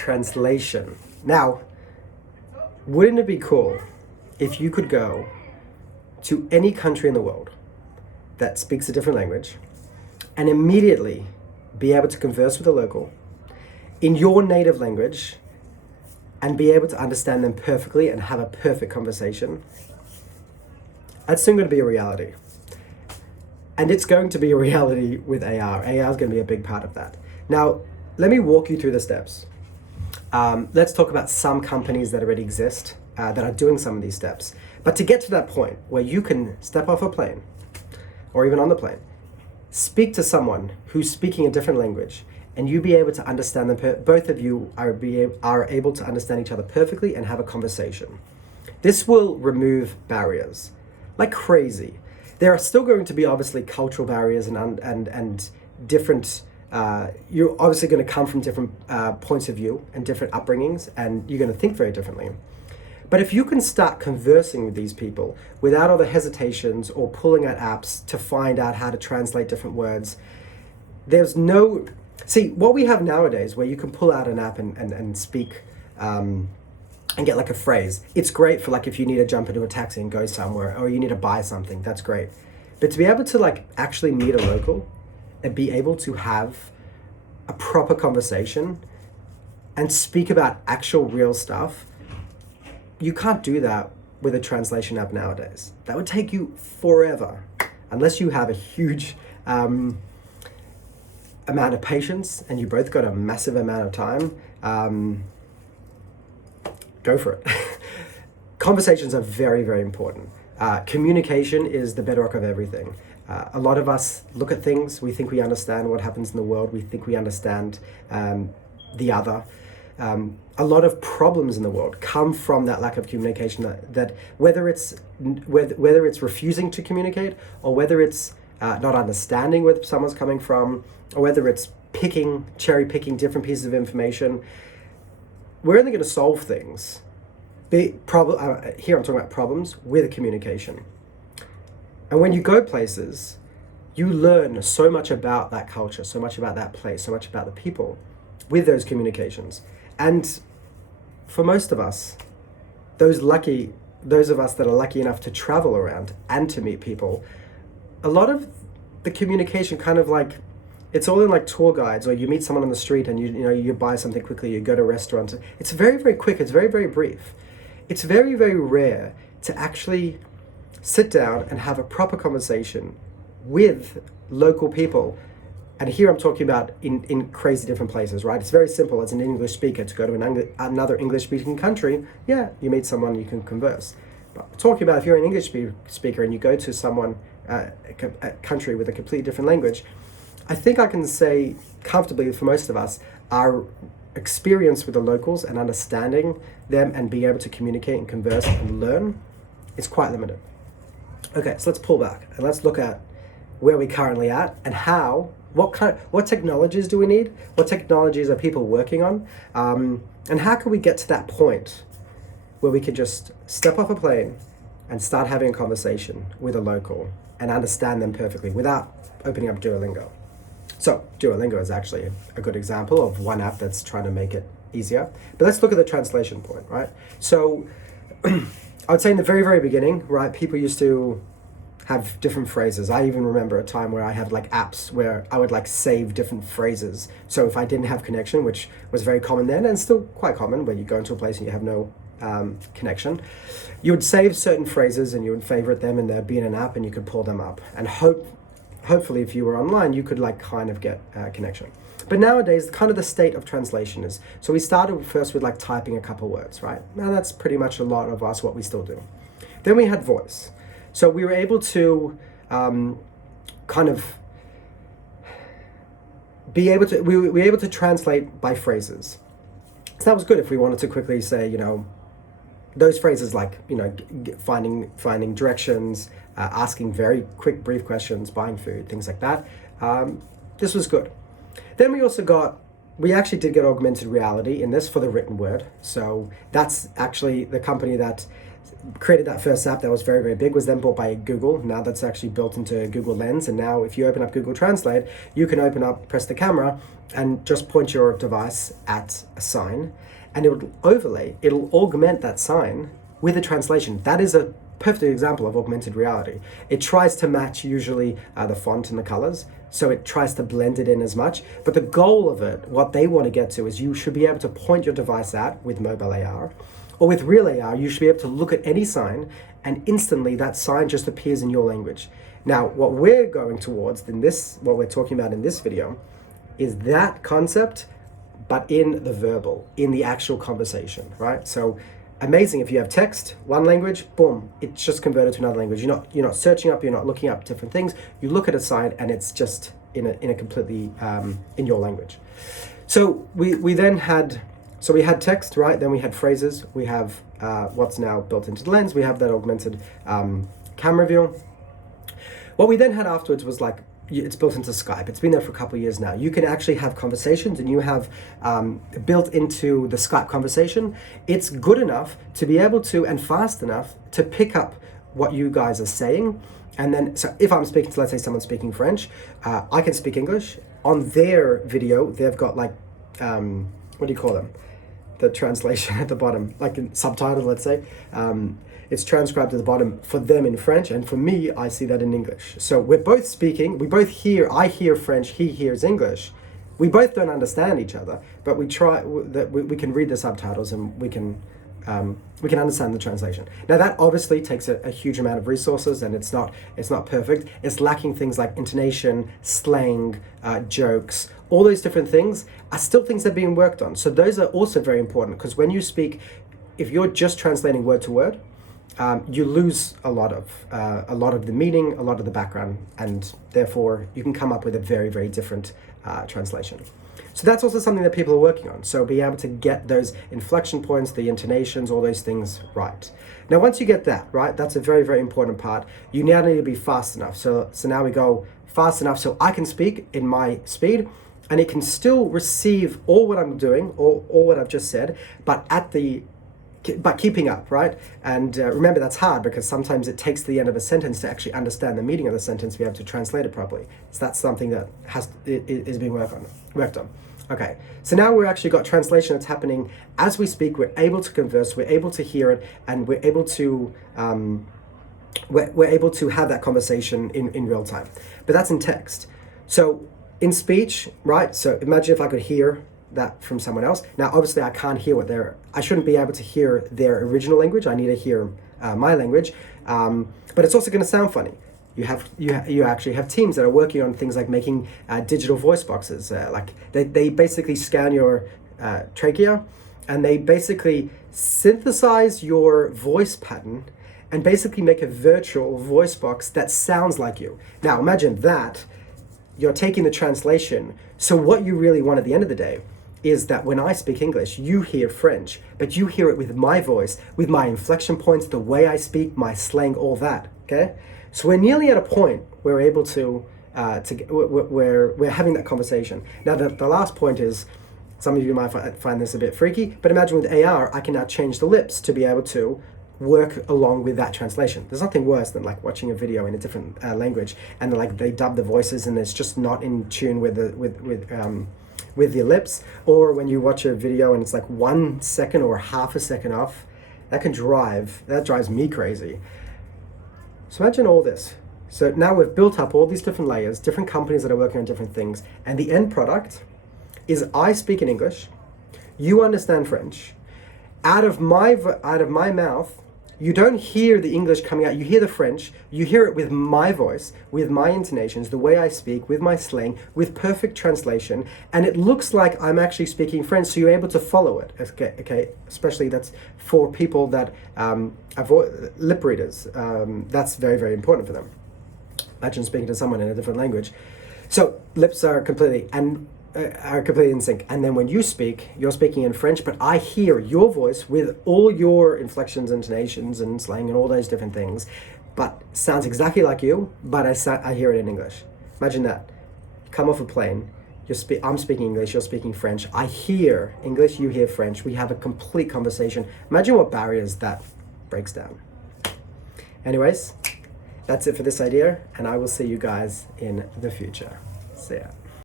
Translation. Now, wouldn't it be cool if you could go to any country in the world that speaks a different language and immediately be able to converse with a local in your native language and be able to understand them perfectly and have a perfect conversation? That's soon going to be a reality. And it's going to be a reality with AR. AR is going to be a big part of that. Now, let me walk you through the steps. Let's talk about some companies that already exist that are doing some of these steps. But to get to that point where you can step off a plane or even on the plane, speak to someone who's speaking a different language, and you be able to understand them, both of you are able to understand each other perfectly and have a conversation. This will remove barriers like crazy. There are still going to be obviously cultural barriers and different, you're obviously going to come from different points of view and different upbringings, and you're going to think very differently. But if you can start conversing with these people without all the hesitations or pulling out apps to find out how to translate different words, there's no... See, what we have nowadays where you can pull out an app and speak and get like a phrase, it's great for like if you need to jump into a taxi and go somewhere, or you need to buy something, that's great. But to be able to like actually meet a local and be able to have a proper conversation and speak about actual real stuff, you can't do that with a translation app nowadays. That would take you forever, unless you have a huge amount of patience and you both got a massive amount of time. Go for it. Conversations are very, very important. Communication is the bedrock of everything. A lot of us look at things, we think we understand what happens in the world, we think we understand the other. A lot of problems in the world come from that lack of communication, that whether it's refusing to communicate, or whether it's not understanding where someone's coming from, or whether it's cherry picking different pieces of information. We're only going to solve things. Here I'm talking about problems with communication. And when you go places, you learn so much about that culture, so much about that place, so much about the people with those communications. And for most of us, those of us that are lucky enough to travel around and to meet people, a lot of the communication kind of like, it's all in like tour guides, or you meet someone on the street and you buy something quickly, you go to a restaurant. It's very, very quick, it's very, very brief. It's very, very rare to actually sit down and have a proper conversation with local people. And here I'm talking about in crazy different places, right? It's very simple as an English speaker to go to another English speaking country. Yeah, you meet someone, you can converse. But talking about if you're an English speaker and you go to someone, a country with a completely different language, I think I can say comfortably for most of us, our experience with the locals and understanding them and being able to communicate and converse and learn is quite limited. Okay, so let's pull back and let's look at where we're currently at and what technologies do we need? What technologies are people working on? And how can we get to that point where we could just step off a plane and start having a conversation with a local and understand them perfectly without opening up Duolingo? So Duolingo is actually a good example of one app that's trying to make it easier. But let's look at the translation point, right? So I would say in the very, very beginning, right, people used to have different phrases. I even remember a time where I had like apps where I would like save different phrases. So if I didn't have connection, which was very common then and still quite common when you go into a place and you have no connection, you would save certain phrases and you would favorite them, and they'd be in an app and you could pull them up and hopefully if you were online you could like kind of get connection. But nowadays kind of the state of translation is, so we started first with like typing a couple words, right? Now that's pretty much a lot of us what we still do. Then we had voice. So we were able to kind of we were able to translate by phrases. So that was good if we wanted to quickly say, those phrases like, finding directions, asking very quick, brief questions, buying food, things like that. This was good. Then we actually did get augmented reality in this for the written word. So that's actually the company that created that first app that was very, very big, was then bought by Google. Now that's actually built into Google Lens. And now if you open up Google Translate, you can press the camera and just point your device at a sign, and it'll augment that sign with a translation. That is a perfect example of augmented reality. It tries to match usually the font and the colors, so it tries to blend it in as much. But the goal of it, what they want to get to, is you should be able to point your device at with mobile AR, or with real AR, you should be able to look at any sign and instantly that sign just appears in your language. Now, what we're going towards what we're talking about in this video, is that concept, but in the verbal, in the actual conversation, right? So amazing if you have text, one language, boom, it's just converted to another language. You're not searching up, you're not looking up different things. You look at a sign and it's just in a completely in your language. So we had text, right? Then we had phrases. We have what's now built into the Lens. We have that augmented camera view. What we then had afterwards was like, it's built into Skype. It's been there for a couple of years now. You can actually have conversations, and you have built into the Skype conversation. It's good enough to be able to, and fast enough to pick up what you guys are saying. And then, so if I'm speaking to, let's say someone speaking French, I can speak English. On their video, they've got like, what do you call them? The translation at the bottom, like in subtitle, let's say. It's transcribed at the bottom for them in French, and for me, I see that in English. So we're both speaking, I hear French, he hears English. We both don't understand each other, but we can read the subtitles and we can understand the translation. Now that obviously takes a huge amount of resources, and it's not perfect. It's lacking things like intonation, slang, jokes, all those different things are still things that are being worked on. So those are also very important, because when you speak, if you're just translating word to word, you lose a lot of the meaning, a lot of the background, and therefore you can come up with a very, very different translation. So that's also something that people are working on. So be able to get those inflection points, the intonations, all those things right. Now, once you get that right, that's a very, very important part. You now need to be fast enough. So now we go fast enough so I can speak in my speed, and it can still receive all what I'm doing, all what I've just said, but keeping up, right? And remember, that's hard, because sometimes it takes the end of a sentence to actually understand the meaning of the sentence to be able to translate it properly. So that's something that is being worked on. Okay, so now we've actually got translation that's happening as we speak. We're able to converse, we're able to hear it, and we're able to have that conversation in real time. But that's in text. So in speech, right? So imagine if I could hear that from someone else. Now, obviously, I can't hear I shouldn't be able to hear their original language. I need to hear my language, but it's also going to sound funny. You actually have teams that are working on things like making digital voice boxes. Like they basically scan your trachea, and they basically synthesize your voice pattern and basically make a virtual voice box that sounds like you. Now, imagine that. You're taking the translation. So what you really want at the end of the day is that when I speak English, you hear French, but you hear it with my voice, with my inflection points, the way I speak, my slang, all that, okay? So we're nearly at a point where we're able we're having that conversation. Now, the last point is, some of you might find this a bit freaky, but imagine with AR, I can now change the lips to be able to work along with that translation. There's nothing worse than like watching a video in a different language, and like they dub the voices and it's just not in tune with the lips. Or when you watch a video and it's like 1 second or half a second off, that drives me crazy. So imagine all this. So now we've built up all these different layers, different companies that are working on different things, and the end product is I speak in English, you understand French. Out of my mouth, you don't hear the English coming out, you hear the French, you hear it with my voice, with my intonations, the way I speak, with my slang, with perfect translation, and it looks like I'm actually speaking French, so you're able to follow it, okay? Especially that's for people that avoid lip readers. That's very, very important for them. Imagine speaking to someone in a different language. So lips are completely in sync. And then when you speak, you're speaking in French, but I hear your voice with all your inflections, intonations, and slang, and all those different things, but sounds exactly like you, but I hear it in English. Imagine that. Come off a plane, I'm speaking English, you're speaking French. I hear English, you hear French. We have a complete conversation. Imagine what barriers that breaks down. Anyways, that's it for this idea, and I will see you guys in the future. See ya.